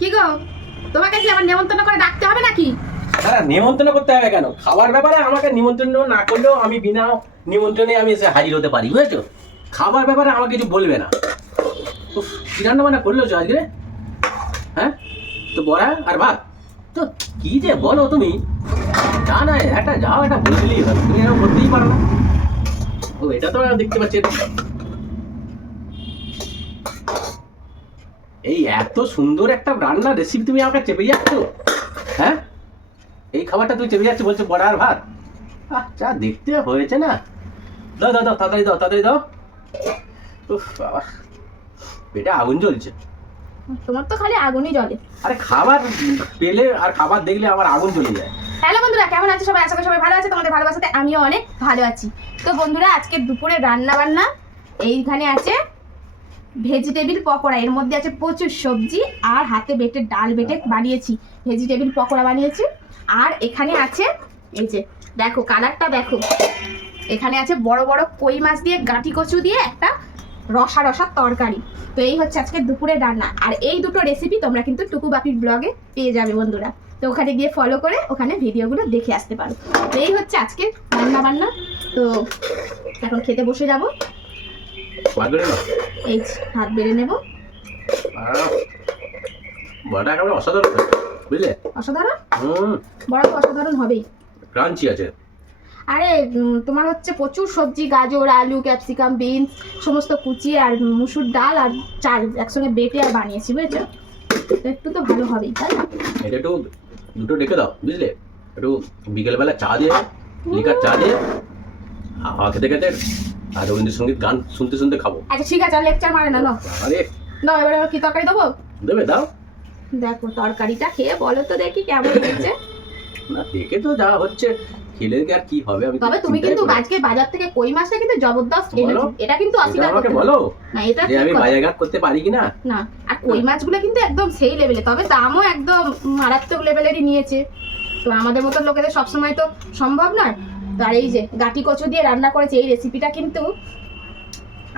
কি গো, তোমাকে কি আবার নেমন্তন্ন করে ডাকতে হবে নাকি? হ্যাঁ, নেমন্তন্ন করতে হবে কেন? খাবার ব্যাপারে আমাকে নিমন্ত্রণ না করলেও আমি বিনা নিমন্ত্রণে আমি এসে হাজির হতে পারি, বুঝেছো? খাবার ব্যাপারে আমাকে কিছু বলবে না। উফ, কি রান্না বান্না করলো আজকে? হ্যাঁ, তো বড়া আর ভাত। তো কি যে বলো তুমি, যা না একটা যাও একটা বলে দিলেই হবে, তুমি এরকম করতেই পারো না। ও এটা তো দেখতে পাচ্ছি। এই এত সুন্দর একটা রান্নার রেসিপি তুমি আমাকে চেপে যাচ্ছ? হ্যাঁ, এই খাবারটা তুই চেপে যাচ্ছ, বলছো বড়া আর ভাত। যা দেখতে হয়েছে না। দাও দাও দাও, তাড়াতাড়ি দাও, তাড়াতাড়ি দাও। উফ বাবা, পেটে আগুন জ্বলছে। তোমার তো খালি আগুনই জ্বলে। আরে খাবার পেলে আর খাবার দেখলে আমার আগুন জ্বলে যায়। হ্যালো বন্ধুরা, কেমন আছো সবাই? আশা করি সবাই ভালো আছে। তোমাদের ভালোবাসাতে আমিও অনেক ভালো আছি। তো বন্ধুরা, আজকে দুপুরে রান্না বান্না এইখানে আছে ভেজিটেবিল পকোড়া। এর মধ্যে আছে প্রচুর সবজি আর হাতে বেটে ডাল বেটে বানিয়েছি ভেজিটেবিল পকোড়া বানিয়েছি। আর এখানে আছে এই যে দেখো, কালারটা দেখো, এখানে আছে বড় বড় কই মাছ দিয়ে গাঁটি কচু দিয়ে একটা রসা রসা তরকারি। তো এই হচ্ছে আজকে দুপুরের রান্না। আর এই দুটো রেসিপি তোমরা কিন্তু টুকু বাপির ব্লগে পেয়ে যাবে বন্ধুরা। তো ওখানে গিয়ে ফলো করে ওখানে ভিডিওগুলো দেখে আসতে পারো। তো এই হচ্ছে আজকে রান্না বান্না। তো এখন খেতে বসে যাব। এই ভাত বেড়ে নেব। বড়াটা একেবারে অসাধারণ, বুঝলে? অসাধারণ? বড় তো অসাধারণ হবেই, ক্রাঞ্চি আছে। আরে তোমার হচ্ছে প্রচুর সবজি, গাজর, আলু, ক্যাপসিকাম, বিনস সমস্ত কুচিয়ে আর মুসুর ডাল আর চাল একসঙ্গে বেটে আর বানিয়েছি, বুঝেছো? তো একটু তো ভালো হবেই, তাই না? এটা একটু দুটো রেখে দাও, বুঝলে? একটু বিকেলবেলা চা দিয়ে, লিকার চা দিয়ে হাওয়া খেতে খেতে আর রবীন্দ্রসঙ্গীত গান শুনতে শুনতে খাবো। আচ্ছা ঠিক আছে, আর লেকচার মারে না। আরে দাও, এবারে কি তরকারি দেবো? দেবে, দাও। দেখো তরকারিটা খেয়ে বলো তো দেখি কেমন হয়েছে। না দেখে তো যা হচ্ছে, খেলে আর কি হবে? আমি তবে তুমি কিন্তু আজকে বাজার থেকে কই মাছটা কিন্তু জবরদস্ত এনেছো, এটা কিন্তু অস্বীকার করতে বলো না। এটা যে আমি বাজারঘাট করতে পারি কিনা? না, আর কই মাছগুলো কিন্তু একদম সেই লেভেলে, তবে দামও একদম মারাত্মক লেভেলেরই নিয়েছে। তো আমাদের মতো লোকেদের সবসময় তো সম্ভব নয়। তো আর এই যে গাঁটি কচু দিয়ে রান্না করেছে, এই রেসিপিটা কিন্তু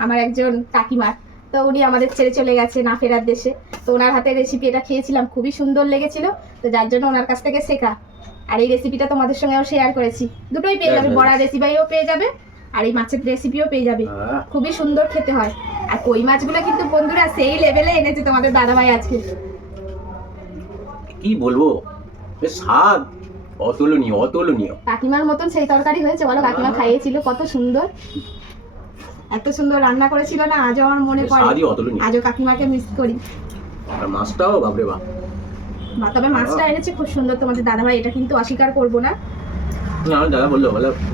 আমার একজন কাকিমার। তো উনি আমাদের ছেড়ে চলে গেছে না ফেরার দেশে। তো ওনার হাতের রেসিপি এটা খেয়েছিলাম, খুবই সুন্দর লেগেছিল। তো যার জন্য ওনার কাছ থেকে শেখা। আর এই রেসিপিটা তোমাদের সঙ্গেও শেয়ার করেছি। দুটোই পেয়ে যাবে, বড়া রেসিপিও পেয়ে যাবে আর এই মাছের রেসিপিও পেয়ে যাবে। খুবই সুন্দর খেতে হয়। আর কই মাছগুলো কিন্তু বন্ধুরা সেই লেভেলে এনেছে তোমাদের দাদাভাই আজকে। কি বলবো, বেশ স্বাদ অতুলনীয়, অতুলনীয়। কাকিমার মতন সেই তরকারি হয়েছে বলো? কাকিমা খাইয়েছিল কত সুন্দর, এত সুন্দর রান্না করেছিল না, আজও আমার মনে পড়ে। আজও কাকিমাকে মিস করি। আর মাছটাও বাপরে বাপ। তবে মাছটা এনেছে খুব সুন্দর তোমাদের দাদাভাই, এটা কিন্তু অস্বীকার করবো না। আমার দাদা বললো,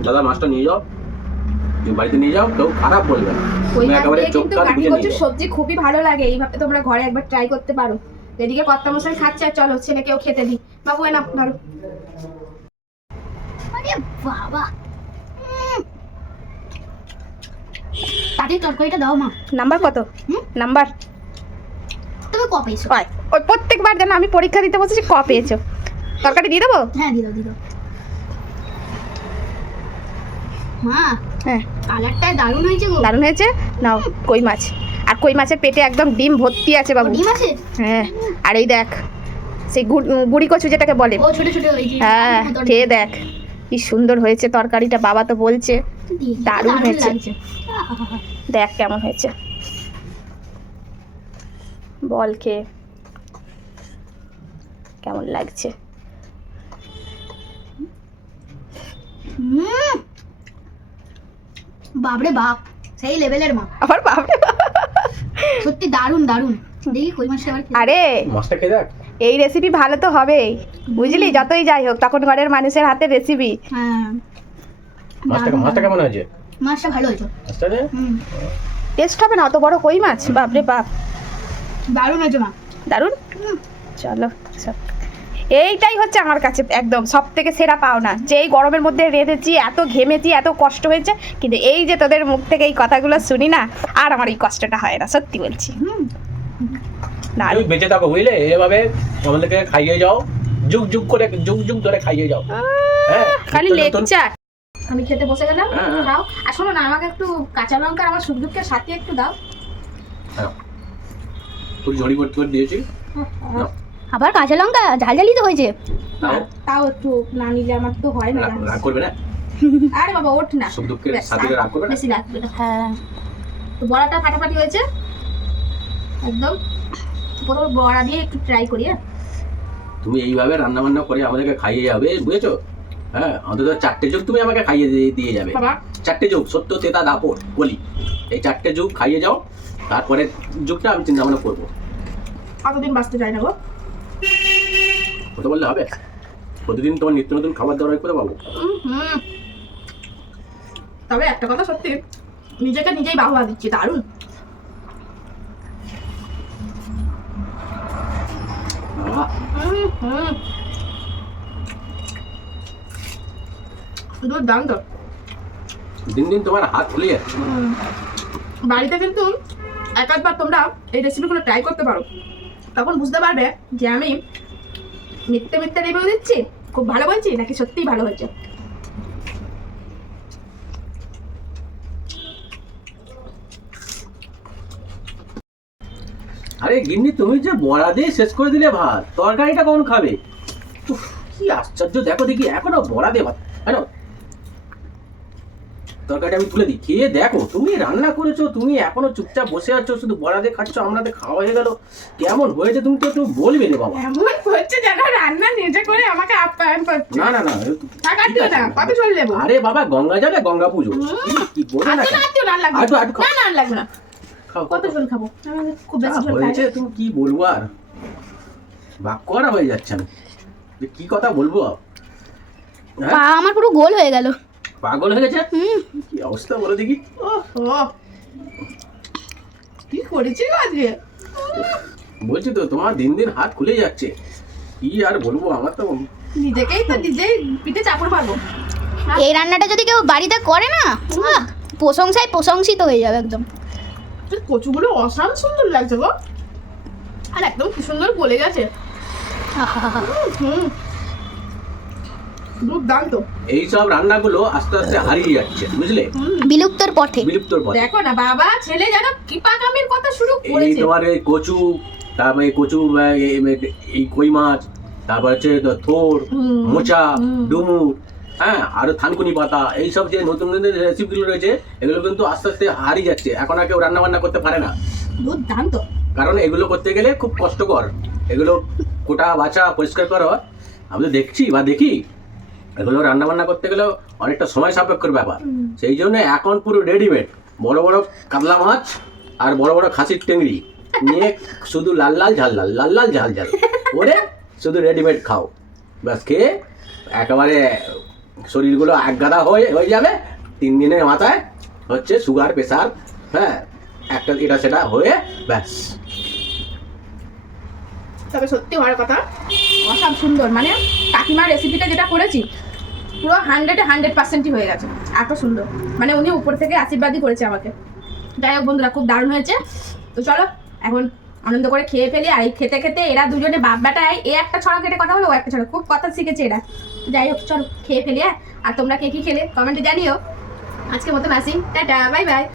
দাদা মাছটা নিয়ে যাও, বাড়িতে নিয়ে যাও, কেউ খারাপ বলবে না। ওই মাছ দিয়ে কিন্তু গাঁটি কচুর সবজি খুবই ভালো লাগে। এইভাবে তোমরা ঘরে একবার ট্রাই করতে পারো। এদিকে কর্তা মশাই খাচ্ছে, আর চলো ছেলেকেও খেতে দিই। বাবু এনা ধরো। আরে বাবা, তাতে তরকারিটা দাও মা। নাম্বার কত? নাম্বার তুমি ক পেয়েছো? ওই প্রত্যেকবার যেন আমি পরীক্ষা দিতে বসেছি, ক পেয়েছো? তরকারি দিয়ে দেবো? হ্যাঁ দিয়ে দাও, দিয়ে দাও। হ্যাঁ, কালারটা দারুণ হয়েছে গো। দারুণ হয়েছে। নাও কই মাছ। আর কই মাছের পেটে একদম ডিম ভর্তি আছে বাবু। ডিম আছে? হ্যাঁ। আর এই দেখ সেই গুড়ি কচু যেটাকে বলে, ও ছোট ছোট। হ্যাঁ, খেয়ে দেখ কি সুন্দর হয়েছে তরকারিটা। বাবা তো বলছে দারুণ হয়েছে। দেখ কেমন হয়েছে, বল খেয়ে কেমন লাগছে। বাপরে বাপ, সেই লেভেলের মা। আবার বাপরে সত্যি দারুণ দারুণ। দেখি কই মাছটা আবার। আরে মাছটা খেয়ে দেখ। এই রেসিপি ভালো তো হবেই, বুঝলি? যতই যাই হোক তখন ঘরের মানুষের হাতের রেসিপি। হ্যাঁ, মাছটা কেমন হয়েছে? মাছটা ভালো হয়েছে। মাছটা টেস্ট হবে না অত বড় কই মাছ? বাপরে বাপ, দারুণ হয়েছে মা, দারুণ। চলো, এইটাই হচ্ছে আমার কাছে একদম সব থেকে সেরা পাওনা, যে এই গরমের মধ্যে রেঁধেছি, এত ঘেমেছি, এত কষ্ট হয়েছে, কিন্তু এই যে তোদের মুখ থেকে এই কথাগুলো শুনি না, আর আমার এই কষ্টটা হয় না, সত্যি বলছি। না তুমি বেঁচে থাকো, বুঝলে? এভাবে আমাদেরকে খাইয়ে যাও, যুগ যুগ করে, যুগ যুগ ধরে খাইয়ে যাও। হ্যাঁ, খালি লেকচার। আমি খেতে বসে গেলাম, খাও। আর শোনো না, আমাকে একটু কাঁচা লঙ্কা আমার শুকদুকের সাথে একটু দাও। হ্যাঁ, পুরো ঝড়ি ভর্তি করে দিয়েছি। আবার কাঁচা লঙ্কা ঝালঝালি তো হয়েছে। তাও তাও একটু না নিলে আমার তো হয় না। রাগ করবে না? আরে বাবা ওঠ না, সুখ দুঃখের ব্যাস, সাথে রাগ করবে না? বেশি লাগবে না। হ্যাঁ তো বড়াটা ফাটাফাটি হয়েছে একদম। প্রথমে বড়া দিয়ে একটু ট্রাই করি। হ্যাঁ তুমি এইভাবে রান্না বান্না করে আমাদেরকে খাইয়ে যাবে, বুঝেছো? হ্যাঁ, অন্তত 4টে যুগ তুমি আমাকে খাইয়ে দিয়ে যাবে। বাবা 4টে যুগ, সত্য তেতা দাপট বলি, এই 4টে যুগ খাইয়ে যাও, তারপরে যুগটা আমি চিন্তা ভাবনা করবো। কতদিন বাঁচতে চাই না গো। কথা বললে হবে? প্রতিদিন তোমার নিত্য নতুন খাবার দাবার করে পাবো। হুম। তবে একটা কথা সত্যি, নিজেকে নিজেই বাহবা দিচ্ছি, দারুণ। আহ, হুম। দুর্দান্ত। দিন দিন তোমার হাত খুলে যাচ্ছে। বাড়িতে কিন্তু একবার তোমরা এই রেসিপিগুলো ট্রাই করতে পারো, তখন বুঝতে পারবে যে আমি মিথ্যে মিথ্যে রিভিউ দিচ্ছি, খুব ভালো বলছি নাকি সত্যিই ভালো হয়েছে। আরে গিন্নি, তুমি যে বড়া দিয়ে শেষ করে দিলে ভাত, তরকারিটা কখন খাবে? উফ, কি আশ্চর্য, দেখো দেখি এখনো বড়া দিয়ে ভাত। কেন তরকারিটা আমি তুলে দিই, খেয়ে দেখো। তুমি রান্না করেছো, তুমি এখনো চুপচাপ বসে আছো, শুধু বড়া দিয়ে খাচ্ছ, আমাদের খাওয়া হয়ে গেল। কেমন হয়েছে তুমি তো একটু বলবে রে বাবা। এমন হচ্ছে যেন রান্না নিজে করে আমাকে আপ্যায়ন করছে। না না না, টাকা দিও না, কত চল নেবো। আরে বাবা, গঙ্গা যাবে, গঙ্গা পুজো, কি বলবে না? আত্মীয় না লাগবে, আটু, আটু খাও। না লাগবে না। খাও, কত ঝোল খাবো, আমাদের খুব বেশি ঝোল খাই। হয়েছে, তুমি কি বলবো আর, বাক্য করা হয়ে যাচ্ছে। আমি যে কি কথা বলবো, হ্যাঁ? পা আমার পুরো গোল হয়ে গেল। পাগল হয়ে গেছে। কি অবস্থা বলো দেখি। ওহো, কি করেছি গো আজকে। বলছি তো, তোমার দিন দিন হাত খুলে যাচ্ছে, কি আর বলবো। আমার তো নিজেকেই তো নিজেই পিঠে চাপড় পারবো। এই রান্নাটা যদি কেউ বাড়িতে করে না, প্রশংসায় প্রশংসিত হয়ে যাবে একদম। কচুগুলো অসাধারণ সুন্দর লাগছে গো, আর একদম কি সুন্দর গলে গেছে। আহা, হুম, দুর্দান্ত। এইসব রান্নাগুলো আস্তে আস্তে হারিয়ে যাচ্ছে, বুঝলে? বিলুপ্তর পথে। বিলুপ্তর পথে। দেখো না বাবা, ছেলে যেন কিপাকামির কথা শুরু এই করেছে। তোমার এই কচু, তারপরে কচু, এই কই মাছ, তারপর হচ্ছে থোর, হুম, মোচা, হুম। ডুমুর, হ্যাঁ, আরো থানকুনি পাতা, এইসব যে নতুন নতুন রেসিপিগুলো রয়েছে, এগুলো কিন্তু আস্তে আস্তে হারিয়ে যাচ্ছে। এখন আর কেউ রান্না বান্না করতে পারে না, দুর্দান্ত। কারণ এগুলো করতে গেলে খুব কষ্টকর। এগুলো কোটা বাছা পরিষ্কার করো, আমি তো দেখছি বা দেখি, এগুলো রান্না বান্না করতে গেলেও অনেকটা সময় সাপেক্ষর ব্যাপার। সেই জন্য এখন পুরো রেডিমেড বড় বড় কাতলা মাছ আর বড় বড় খাসির টেংরি নিয়ে শুধু লাল লাল ঝাল লাল, লাল লাল ঝাল ঝাল করে শুধু রেডিমেড খাও, ব্যাস খেয়ে একেবারে শরীরগুলো একগাদা হয়ে যাবে। 3 দিনের মাথায় হচ্ছে সুগার, প্রেশার, হ্যাঁ, একটা এটা সেটা হয়ে ব্যাস। তবে সত্যি হওয়ার কথা, অসাম সুন্দর। মানে কাকিমার রেসিপিটা যেটা করেছি, পুরো 100% হয়ে গেছে, এত সুন্দর। মানে উনি উপর থেকে আশীর্বাদই করেছে আমাকে। যাই হোক বন্ধুরা, খুব দারুণ হয়েছে। তো চলো এখন আনন্দ করে খেয়ে ফেলি। আর এই খেতে খেতে এরা দুজনে বাপ বেটায়, এ একটা ছড়া কেটে কথা বলো, ও একটা ছড়া, খুব কথা শিখেছে এরা। যাই হোক চলো খেয়ে ফেলি। আর তোমরা কে কি খেলে কমেন্টে জানিও। আজকের মতন আসি, টাটা, বাই বাই।